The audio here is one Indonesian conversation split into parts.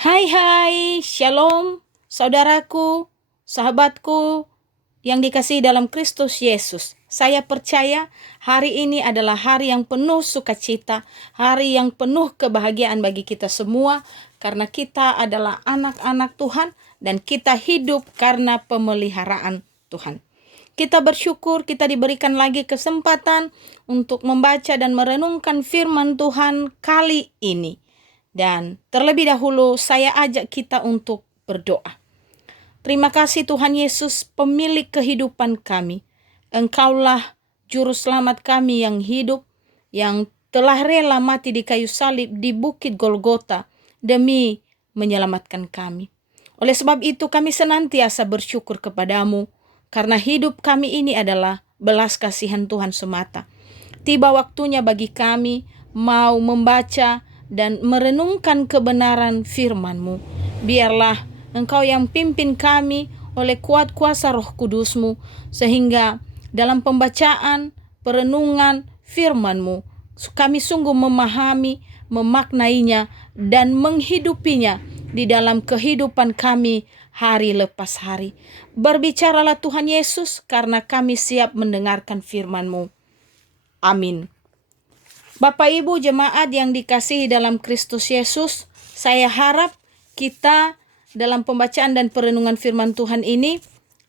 Hai hai, shalom, saudaraku, sahabatku yang dikasihi dalam Kristus Yesus. Saya percaya hari ini adalah hari yang penuh sukacita, hari yang penuh kebahagiaan bagi kita semua, karena kita adalah anak-anak Tuhan dan kita hidup karena pemeliharaan Tuhan. Kita bersyukur kita diberikan lagi kesempatan untuk membaca dan merenungkan firman Tuhan kali ini. Dan terlebih dahulu saya ajak kita untuk berdoa. Terima kasih Tuhan Yesus, pemilik kehidupan kami. Engkaulah juru selamat kami yang hidup, yang telah rela mati di kayu salib di bukit Golgota demi menyelamatkan kami. Oleh sebab itu kami senantiasa bersyukur kepadamu, karena hidup kami ini adalah belas kasihan Tuhan semata. Tiba waktunya bagi kami mau membaca dan merenungkan kebenaran firman-Mu. Biarlah Engkau yang pimpin kami oleh kuat kuasa Roh Kudus-Mu, sehingga dalam pembacaan, perenungan firman-Mu, kami sungguh memahami, memaknainya, dan menghidupinya di dalam kehidupan kami hari lepas hari. Berbicaralah Tuhan Yesus, karena kami siap mendengarkan firman-Mu. Amin. Bapak Ibu jemaat yang dikasihi dalam Kristus Yesus, saya harap kita dalam pembacaan dan perenungan firman Tuhan ini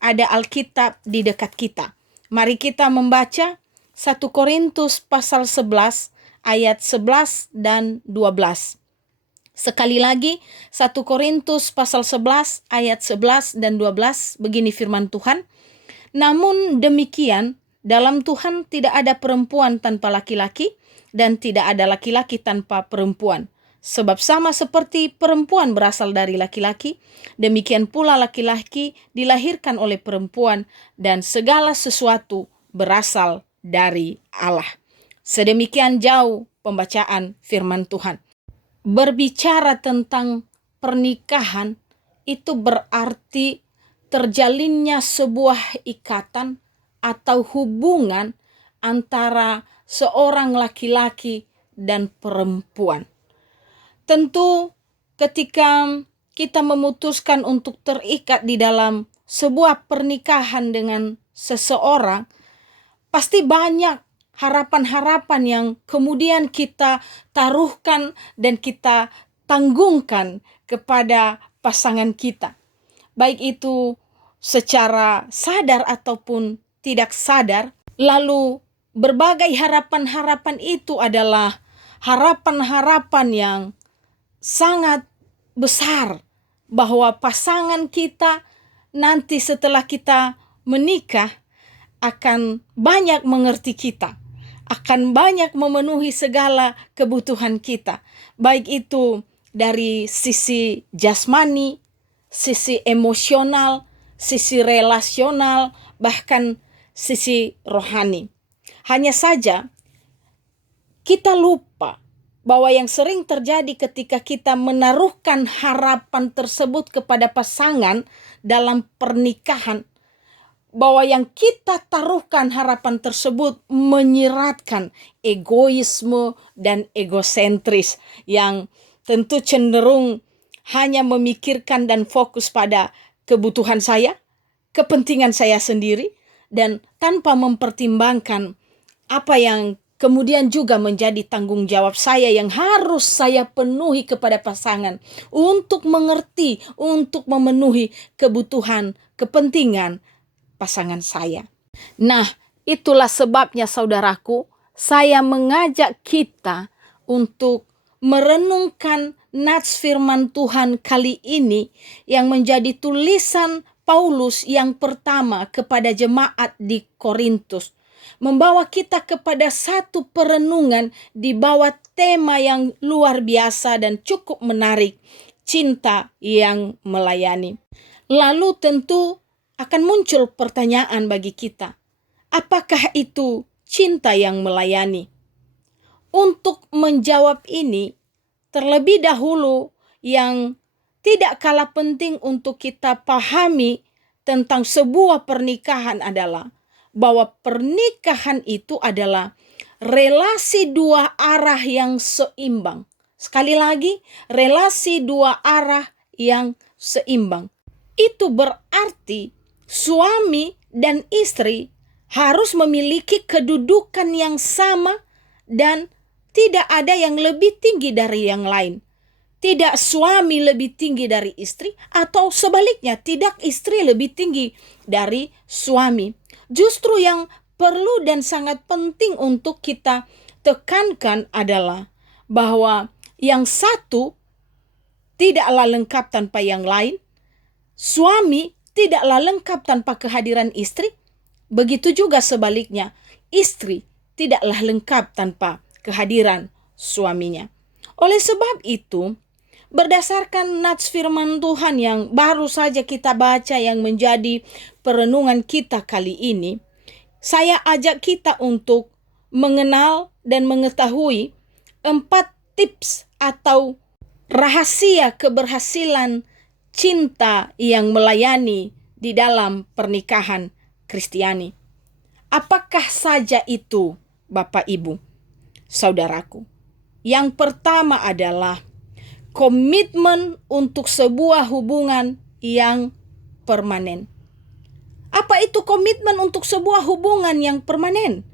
ada Alkitab di dekat kita. Mari kita membaca 1 Korintus pasal 11 ayat 11 dan 12. Sekali lagi 1 Korintus pasal 11 ayat 11 dan 12, begini firman Tuhan. Namun demikian, dalam Tuhan tidak ada perempuan tanpa laki-laki, dan tidak ada laki-laki tanpa perempuan. Sebab sama seperti perempuan berasal dari laki-laki, demikian pula laki-laki dilahirkan oleh perempuan, dan segala sesuatu berasal dari Allah. Sedemikian jauh pembacaan firman Tuhan. Berbicara tentang pernikahan, itu berarti terjalinnya sebuah ikatan atau hubungan antara seorang laki-laki dan perempuan. Tentu ketika kita memutuskan untuk terikat di dalam sebuah pernikahan dengan seseorang, pasti banyak harapan-harapan yang kemudian kita taruhkan dan kita tanggungkan kepada pasangan kita. Baik itu secara sadar ataupun tidak sadar, lalu berbagai harapan-harapan itu adalah harapan-harapan yang sangat besar bahwa pasangan kita nanti setelah kita menikah akan banyak mengerti kita, akan banyak memenuhi segala kebutuhan kita, baik itu dari sisi jasmani, sisi emosional, sisi relasional, bahkan sisi rohani. Hanya saja kita lupa bahwa yang sering terjadi ketika kita menaruhkan harapan tersebut kepada pasangan dalam pernikahan, bahwa yang kita taruhkan harapan tersebut menyiratkan egoisme dan egosentris yang tentu cenderung hanya memikirkan dan fokus pada kebutuhan saya, kepentingan saya sendiri, dan tanpa mempertimbangkan apa yang kemudian juga menjadi tanggung jawab saya yang harus saya penuhi kepada pasangan untuk mengerti, untuk memenuhi kebutuhan, kepentingan pasangan saya. Nah, itulah sebabnya saudaraku, saya mengajak kita untuk merenungkan nats firman Tuhan kali ini yang menjadi tulisan Paulus yang pertama kepada jemaat di Korintus. Membawa kita kepada satu perenungan di bawah tema yang luar biasa dan cukup menarik, cinta yang melayani. Lalu tentu akan muncul pertanyaan bagi kita, apakah itu cinta yang melayani? Untuk menjawab ini, terlebih dahulu yang tidak kalah penting untuk kita pahami tentang sebuah pernikahan adalah bahwa pernikahan itu adalah relasi dua arah yang seimbang. Sekali lagi, relasi dua arah yang seimbang. Itu berarti suami dan istri harus memiliki kedudukan yang sama dan tidak ada yang lebih tinggi dari yang lain. Tidak suami lebih tinggi dari istri atau sebaliknya, tidak istri lebih tinggi dari suami. Justru yang perlu dan sangat penting untuk kita tekankan adalah bahwa yang satu tidaklah lengkap tanpa yang lain. Suami tidaklah lengkap tanpa kehadiran istri. Begitu juga sebaliknya, istri tidaklah lengkap tanpa kehadiran suaminya. Oleh sebab itu, berdasarkan nats firman Tuhan yang baru saja kita baca yang menjadi perenungan kita kali ini, saya ajak kita untuk mengenal dan mengetahui 4 tips atau rahasia keberhasilan cinta yang melayani di dalam pernikahan Kristiani. Apakah saja itu, Bapak Ibu, saudaraku? Yang pertama adalah komitmen untuk sebuah hubungan yang permanen. Apa itu komitmen untuk sebuah hubungan yang permanen?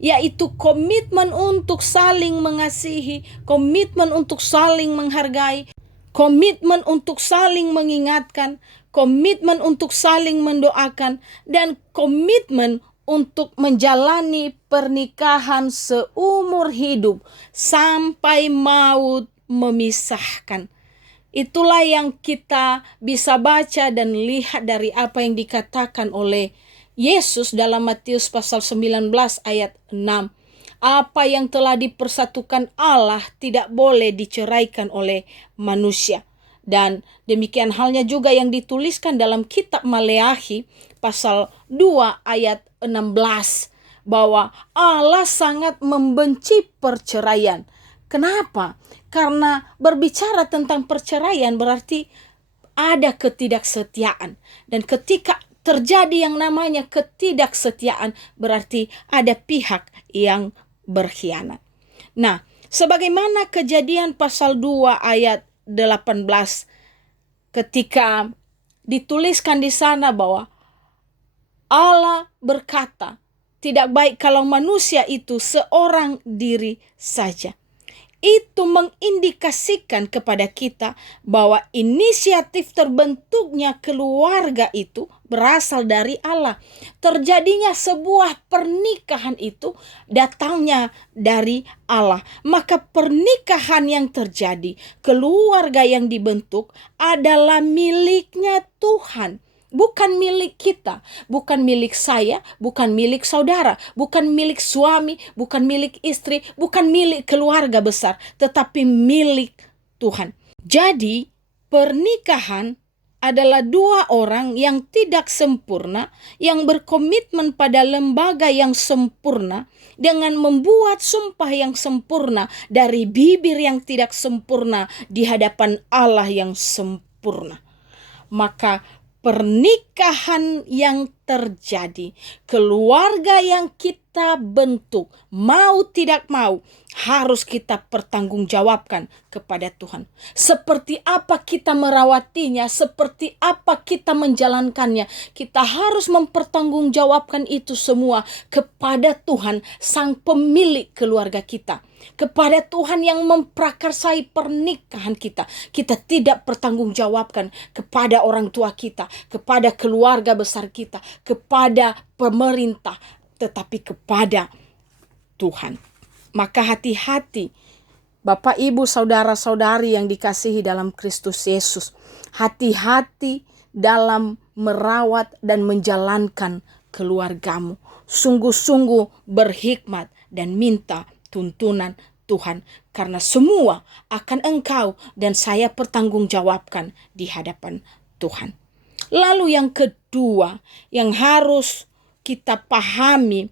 Yaitu komitmen untuk saling mengasihi, komitmen untuk saling menghargai, komitmen untuk saling mengingatkan, komitmen untuk saling mendoakan, dan komitmen untuk menjalani pernikahan seumur hidup sampai maut memisahkan. Itulah yang kita bisa baca dan lihat dari apa yang dikatakan oleh Yesus dalam Matius pasal 19 ayat 6. Apa yang telah dipersatukan Allah tidak boleh diceraikan oleh manusia. Dan demikian halnya juga yang dituliskan dalam kitab Maleakhi pasal 2 ayat 16. Bahwa Allah sangat membenci perceraian. Kenapa? Karena berbicara tentang perceraian berarti ada ketidaksetiaan. Dan ketika terjadi yang namanya ketidaksetiaan berarti ada pihak yang berkhianat. Nah, sebagaimana Kejadian pasal 2 ayat 18 ketika dituliskan di sana bahwa Allah berkata, tidak baik kalau manusia itu seorang diri saja. Itu mengindikasikan kepada kita bahwa inisiatif terbentuknya keluarga itu berasal dari Allah. Terjadinya sebuah pernikahan itu datangnya dari Allah. Maka pernikahan yang terjadi, keluarga yang dibentuk adalah miliknya Tuhan. Bukan milik kita, bukan milik saya, bukan milik saudara, bukan milik suami, bukan milik istri, bukan milik keluarga besar, tetapi milik Tuhan. Jadi, pernikahan adalah dua orang yang tidak sempurna, yang berkomitmen pada lembaga yang sempurna, dengan membuat sumpah yang sempurna dari bibir yang tidak sempurna di hadapan Allah yang sempurna. Maka pernikahan yang terjadi, keluarga yang kita bentuk, mau tidak mau, harus kita pertanggungjawabkan kepada Tuhan. Seperti apa kita merawatinya, seperti apa kita menjalankannya, kita harus mempertanggungjawabkan itu semua kepada Tuhan, Sang Pemilik keluarga kita. Kepada Tuhan yang memprakarsai pernikahan kita. Kita tidak pertanggungjawabkan kepada orang tua kita, kepada keluarga besar kita, kepada pemerintah, tetapi kepada Tuhan. Maka hati-hati Bapak, Ibu, saudara-saudari yang dikasihi dalam Kristus Yesus. Hati-hati dalam merawat dan menjalankan keluargamu. Sungguh-sungguh berhikmat dan minta tuntunan Tuhan, karena semua akan engkau dan saya pertanggungjawabkan di hadapan Tuhan. Lalu yang kedua yang harus kita pahami,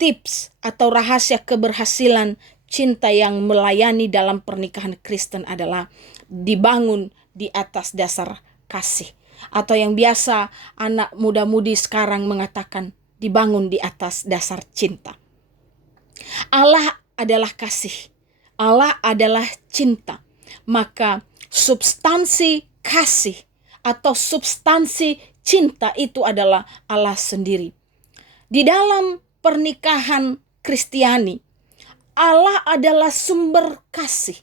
tips atau rahasia keberhasilan cinta yang melayani dalam pernikahan Kristen adalah dibangun di atas dasar kasih, atau yang biasa anak muda-mudi sekarang mengatakan dibangun di atas dasar cinta. Allah adalah kasih. Allah adalah cinta. Maka substansi kasih atau substansi cinta itu adalah Allah sendiri. Di dalam pernikahan Kristiani, Allah adalah sumber kasih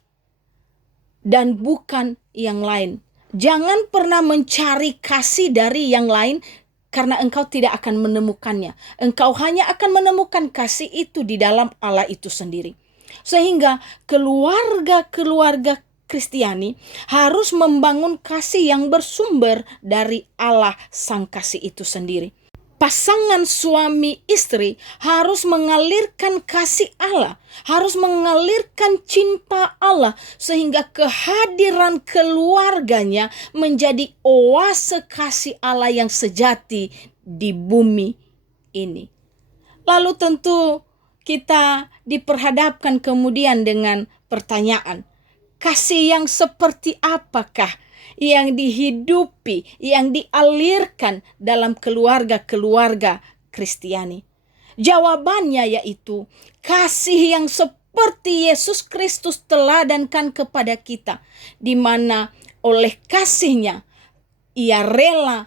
dan bukan yang lain. Jangan pernah mencari kasih dari yang lain, karena engkau tidak akan menemukannya. Engkau hanya akan menemukan kasih itu di dalam Allah itu sendiri. Sehingga keluarga-keluarga Kristiani harus membangun kasih yang bersumber dari Allah sang kasih itu sendiri. Pasangan suami istri harus mengalirkan kasih Allah, harus mengalirkan cinta Allah, sehingga kehadiran keluarganya menjadi oase kasih Allah yang sejati di bumi ini. Lalu tentu kita diperhadapkan kemudian dengan pertanyaan, kasih yang seperti apakah yang dihidupi, yang dialirkan dalam keluarga-keluarga Kristiani? Jawabannya yaitu kasih yang seperti Yesus Kristus teladankan kepada kita, di mana oleh kasihnya ia rela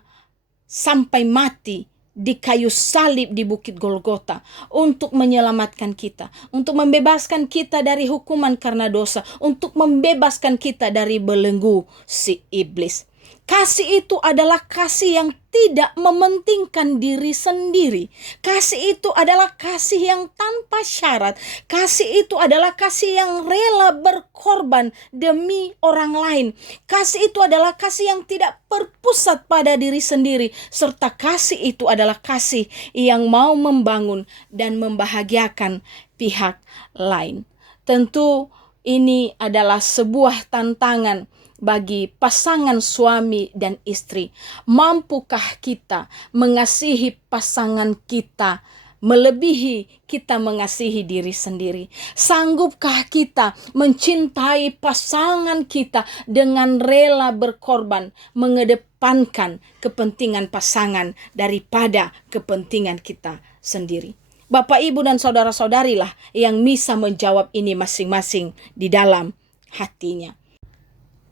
sampai mati di kayu salib di Bukit Golgota untuk menyelamatkan kita, untuk membebaskan kita dari hukuman karena dosa, untuk membebaskan kita dari belenggu si iblis. Kasih itu adalah kasih yang tidak mementingkan diri sendiri. Kasih itu adalah kasih yang tanpa syarat. Kasih itu adalah kasih yang rela berkorban demi orang lain. Kasih itu adalah kasih yang tidak berpusat pada diri sendiri. Serta kasih itu adalah kasih yang mau membangun dan membahagiakan pihak lain. Tentu ini adalah sebuah tantangan bagi pasangan suami dan istri. Mampukah kita mengasihi pasangan kita melebihi kita mengasihi diri sendiri? Sanggupkah kita mencintai pasangan kita dengan rela berkorban, mengedepankan kepentingan pasangan daripada kepentingan kita sendiri? Bapak, Ibu, dan saudara-saudarilah yang bisa menjawab ini masing-masing di dalam hatinya.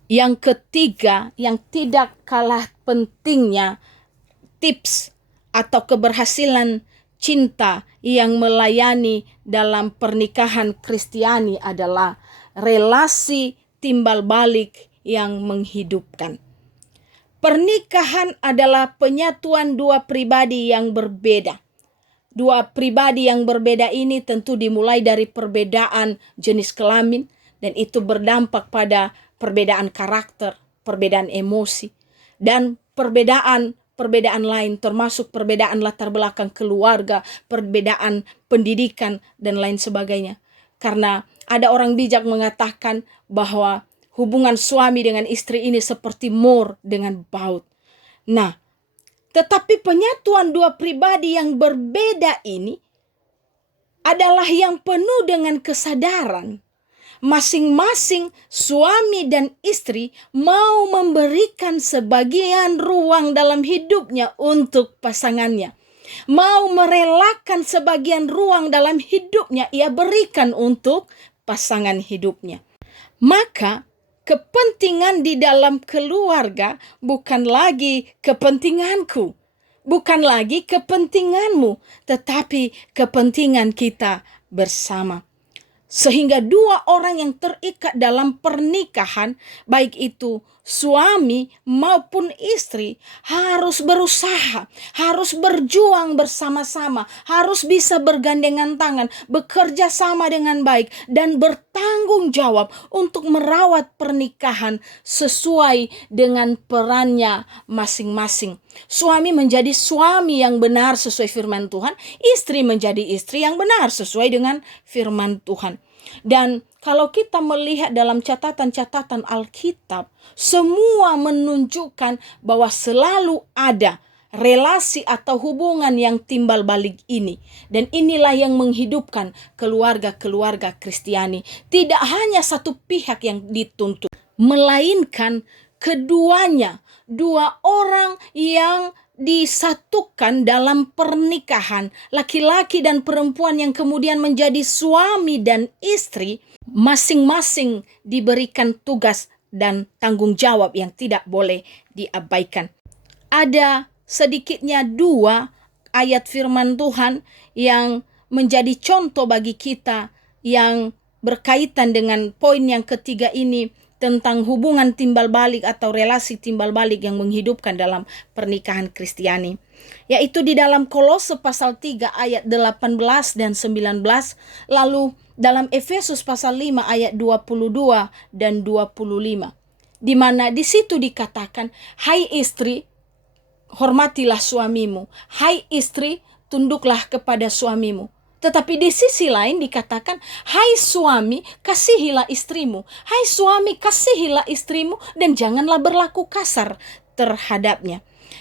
Yang ketiga, yang tidak kalah pentingnya, tips atau keberhasilan cinta yang melayani dalam pernikahan Kristiani adalah relasi timbal balik yang menghidupkan. Pernikahan adalah penyatuan dua pribadi yang berbeda. Dua pribadi yang berbeda ini tentu dimulai dari perbedaan jenis kelamin, dan itu berdampak pada perbedaan karakter, perbedaan emosi, dan perbedaan lain, termasuk perbedaan latar belakang keluarga, perbedaan pendidikan, dan lain sebagainya. Karena ada orang bijak mengatakan bahwa hubungan suami dengan istri ini seperti mur dengan baut. Nah, tetapi penyatuan dua pribadi yang berbeda ini adalah yang penuh dengan kesadaran. Masing-masing suami dan istri mau memberikan sebagian ruang dalam hidupnya untuk pasangannya. Mau merelakan sebagian ruang dalam hidupnya ia berikan untuk pasangan hidupnya. Maka kepentingan di dalam keluarga bukan lagi kepentinganku, bukan lagi kepentinganmu, tetapi kepentingan kita bersama. Sehingga dua orang yang terikat dalam pernikahan, baik itu suami maupun istri, harus berusaha, harus berjuang bersama-sama, harus bisa bergandengan tangan, bekerja sama dengan baik, dan bertanggung jawab untuk merawat pernikahan sesuai dengan perannya masing-masing. Suami menjadi suami yang benar sesuai firman Tuhan, istri menjadi istri yang benar sesuai dengan firman Tuhan. Dan kalau kita melihat dalam catatan-catatan Alkitab, semua menunjukkan bahwa selalu ada relasi atau hubungan yang timbal balik ini. Dan inilah yang menghidupkan keluarga-keluarga Kristiani. Tidak hanya satu pihak yang dituntut, melainkan keduanya, dua orang yang disatukan dalam pernikahan, laki-laki dan perempuan yang kemudian menjadi suami dan istri, masing-masing diberikan tugas dan tanggung jawab yang tidak boleh diabaikan. Ada sedikitnya 2 ayat firman Tuhan yang menjadi contoh bagi kita yang berkaitan dengan poin yang ketiga ini, tentang hubungan timbal balik atau relasi timbal balik yang menghidupkan dalam pernikahan Kristiani. Yaitu di dalam Kolose pasal 3 ayat 18 dan 19, lalu dalam Efesus pasal 5 ayat 22 dan 25. Di mana di situ dikatakan, hai istri, hormatilah suamimu. Hai istri, tunduklah kepada suamimu. Tetapi di sisi lain dikatakan, hai suami, kasihilah istrimu. Hai suami, kasihilah istrimu dan janganlah berlaku kasar terhadapnya.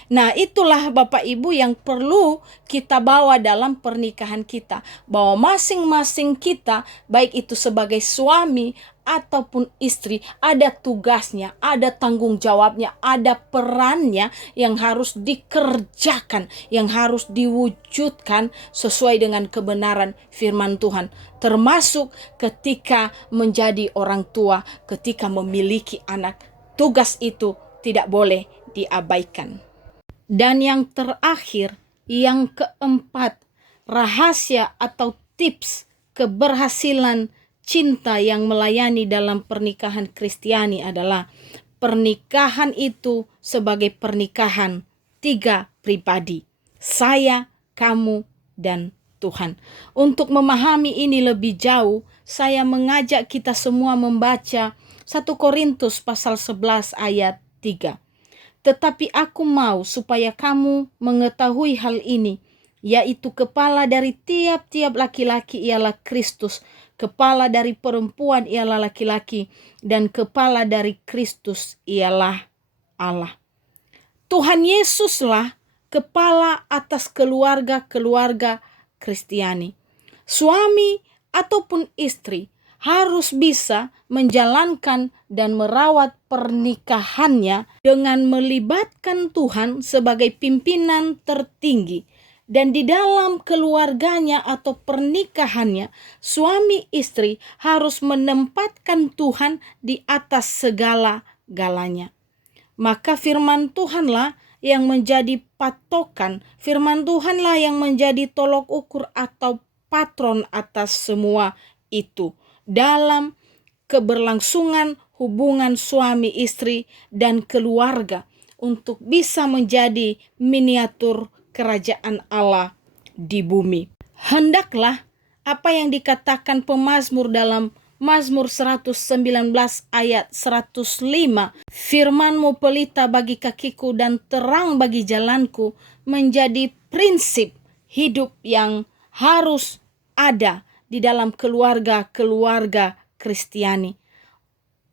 Nah, itulah Bapak Ibu yang perlu kita bawa dalam pernikahan kita. Bahwa masing-masing kita, baik itu sebagai suami ataupun istri, ada tugasnya, ada tanggung jawabnya, ada perannya yang harus dikerjakan, yang harus diwujudkan sesuai dengan kebenaran firman Tuhan. Termasuk ketika menjadi orang tua, ketika memiliki anak. Tugas itu tidak boleh diabaikan. Dan yang terakhir, yang keempat, rahasia atau tips keberhasilan cinta yang melayani dalam pernikahan Kristiani adalah pernikahan itu sebagai pernikahan 3 pribadi. Saya, kamu, dan Tuhan. Untuk memahami ini lebih jauh, saya mengajak kita semua membaca 1 Korintus pasal 11 ayat 3. Tetapi aku mau supaya kamu mengetahui hal ini, yaitu kepala dari tiap-tiap laki-laki ialah Kristus, kepala dari perempuan ialah laki-laki, dan kepala dari Kristus ialah Allah. Tuhan Yesuslah kepala atas keluarga-keluarga Kristiani. Suami ataupun istri harus bisa menjalankan dan merawat pernikahannya dengan melibatkan Tuhan sebagai pimpinan tertinggi. Dan di dalam keluarganya atau pernikahannya, suami istri harus menempatkan Tuhan di atas segala-galanya. Maka firman Tuhanlah yang menjadi patokan, firman Tuhanlah yang menjadi tolok ukur atau patron atas semua itu dalam keberlangsungan hubungan suami istri dan keluarga untuk bisa menjadi miniatur kerajaan Allah di bumi. Hendaklah apa yang dikatakan pemazmur dalam Mazmur 119 ayat 105, firman-Mu pelita bagi kakiku dan terang bagi jalanku, menjadi prinsip hidup yang harus ada di dalam keluarga-keluarga Kristiani.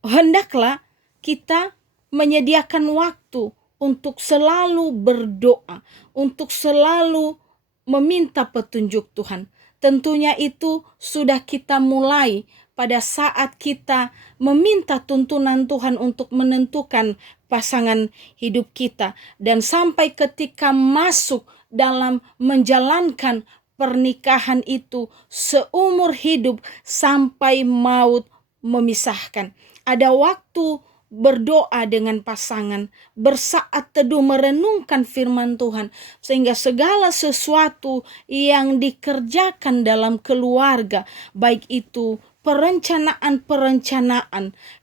Hendaklah kita menyediakan waktu untuk selalu berdoa, untuk selalu meminta petunjuk Tuhan. Tentunya itu sudah kita mulai pada saat kita meminta tuntunan Tuhan untuk menentukan pasangan hidup kita. Dan sampai ketika masuk dalam menjalankan pernikahan itu seumur hidup sampai maut memisahkan. Ada waktu berdoa dengan pasangan, bersaat teduh merenungkan firman Tuhan, sehingga segala sesuatu yang dikerjakan dalam keluarga, baik itu perencanaan,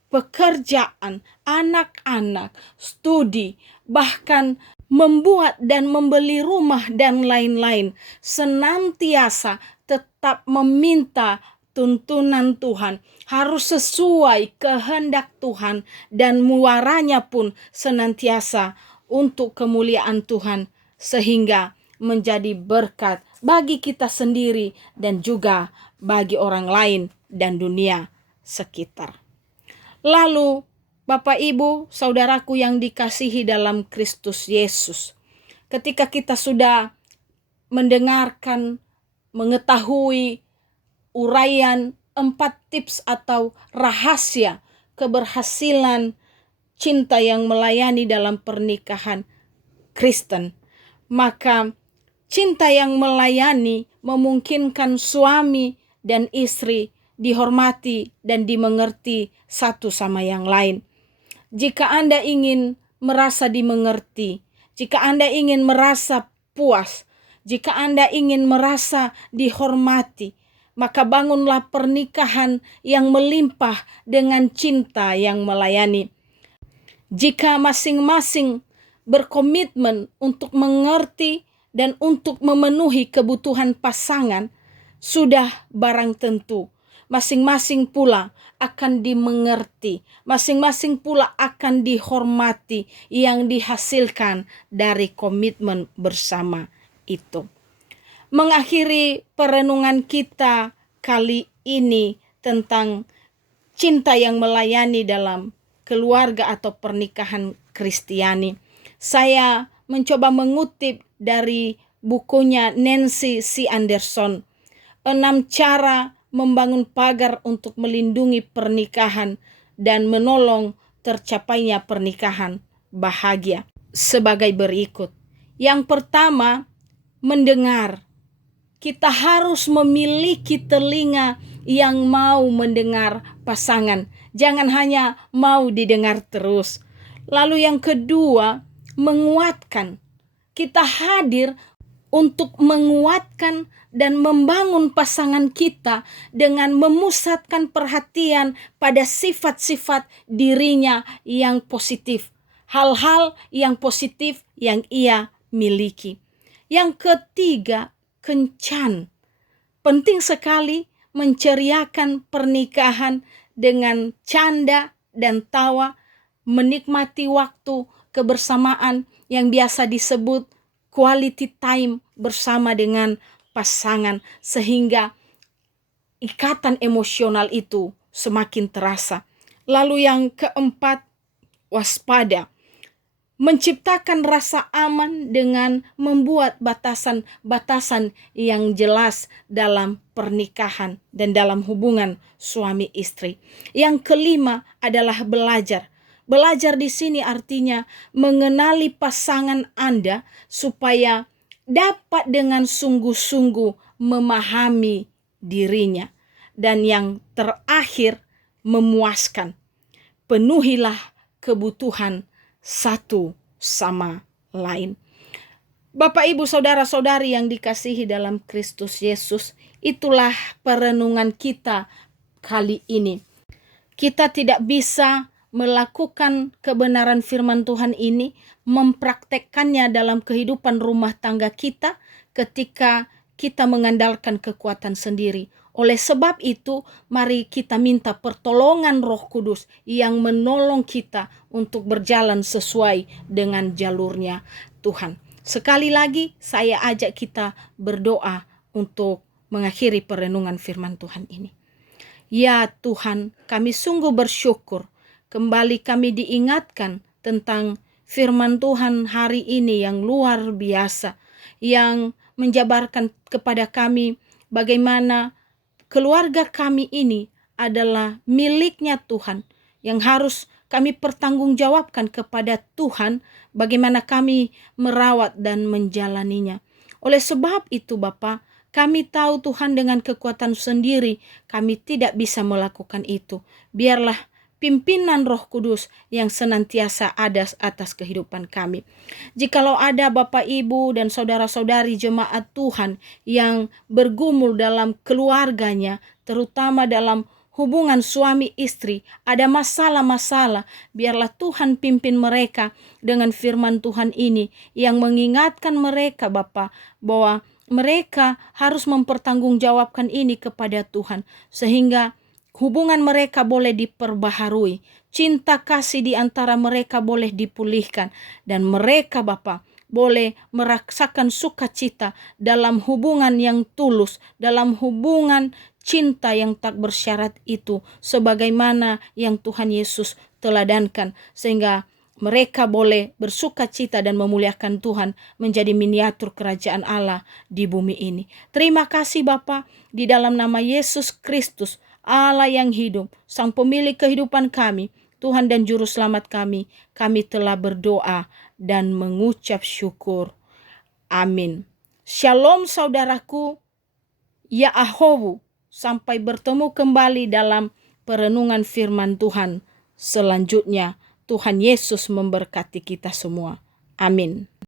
pekerjaan, anak-anak, studi, bahkan membuat dan membeli rumah dan lain-lain, senantiasa tetap meminta tuntunan Tuhan, harus sesuai kehendak Tuhan, dan muaranya pun senantiasa untuk kemuliaan Tuhan, sehingga menjadi berkat bagi kita sendiri dan juga bagi orang lain dan dunia sekitar. Lalu Bapak, Ibu, saudaraku yang dikasihi dalam Kristus Yesus, ketika kita sudah mendengarkan, mengetahui uraian 4 tips atau rahasia keberhasilan cinta yang melayani dalam pernikahan Kristen, Maka cinta yang melayani memungkinkan suami dan istri dihormati dan dimengerti satu sama yang lain. Jika Anda ingin merasa dimengerti, jika Anda ingin merasa puas, jika Anda ingin merasa dihormati, maka bangunlah pernikahan yang melimpah dengan cinta yang melayani. Jika masing-masing berkomitmen untuk mengerti dan untuk memenuhi kebutuhan pasangan, sudah barang tentu masing-masing pula akan dimengerti, masing-masing pula akan dihormati yang dihasilkan dari komitmen bersama itu. Mengakhiri perenungan kita kali ini tentang cinta yang melayani dalam keluarga atau pernikahan Kristiani, saya mencoba mengutip dari bukunya Nancy C. Anderson, 6 cara membangun pagar untuk melindungi pernikahan dan menolong tercapainya pernikahan bahagia, sebagai berikut. Yang pertama, mendengar. Kita harus memiliki telinga yang mau mendengar pasangan. Jangan hanya mau didengar terus. Lalu yang kedua, menguatkan. Kita hadir untuk menguatkan dan membangun pasangan kita dengan memusatkan perhatian pada sifat-sifat dirinya yang positif. Hal-hal yang positif yang ia miliki. Yang ketiga, kencan. Penting sekali menceriakan pernikahan dengan canda dan tawa, menikmati waktu kebersamaan yang biasa disebut quality time bersama dengan pasangan, sehingga ikatan emosional itu semakin terasa. Lalu yang keempat, waspada. Menciptakan rasa aman dengan membuat batasan-batasan yang jelas dalam pernikahan dan dalam hubungan suami istri. Yang kelima adalah belajar. Belajar di sini artinya mengenali pasangan Anda supaya dapat dengan sungguh-sungguh memahami dirinya. Dan yang terakhir, memuaskan. Penuhilah kebutuhan satu sama lain. Bapak, Ibu, saudara-saudari yang dikasihi dalam Kristus Yesus, itulah perenungan kita kali ini. Kita tidak bisa melakukan kebenaran firman Tuhan ini, mempraktekkannya dalam kehidupan rumah tangga kita ketika kita mengandalkan kekuatan sendiri. Oleh sebab itu, mari kita minta pertolongan Roh Kudus yang menolong kita untuk berjalan sesuai dengan jalurnya Tuhan. Sekali lagi, saya ajak kita berdoa untuk mengakhiri perenungan firman Tuhan ini. Ya Tuhan, kami sungguh bersyukur. Kembali kami diingatkan tentang firman Tuhan hari ini yang luar biasa, yang menjabarkan kepada kami bagaimana keluarga kami ini adalah miliknya Tuhan, yang harus kami pertanggungjawabkan kepada Tuhan bagaimana kami merawat dan menjalaninya. Oleh sebab itu Bapa, kami tahu Tuhan dengan kekuatan sendiri kami tidak bisa melakukan itu. Biarlah pimpinan Roh Kudus yang senantiasa ada atas kehidupan kami. Jikalau ada Bapak, Ibu, dan saudara-saudari jemaat Tuhan yang bergumul dalam keluarganya, terutama dalam hubungan suami istri, ada masalah-masalah, biarlah Tuhan pimpin mereka dengan firman Tuhan ini yang mengingatkan mereka Bapa, bahwa mereka harus mempertanggungjawabkan ini kepada Tuhan, sehingga hubungan mereka boleh diperbaharui, cinta kasih di antara mereka boleh dipulihkan, dan mereka Bapa boleh merasakan sukacita dalam hubungan yang tulus, dalam hubungan cinta yang tak bersyarat itu, sebagaimana yang Tuhan Yesus teladankan, sehingga mereka boleh bersukacita dan memuliakan Tuhan, menjadi miniatur kerajaan Allah di bumi ini. Terima kasih Bapa, di dalam nama Yesus Kristus, Allah yang hidup, Sang Pemilik kehidupan kami, Tuhan dan Juru Selamat kami telah berdoa dan mengucap syukur. Amin. Shalom saudaraku, ya ahowu. Sampai bertemu kembali dalam perenungan firman Tuhan selanjutnya. Tuhan Yesus memberkati kita semua. Amin.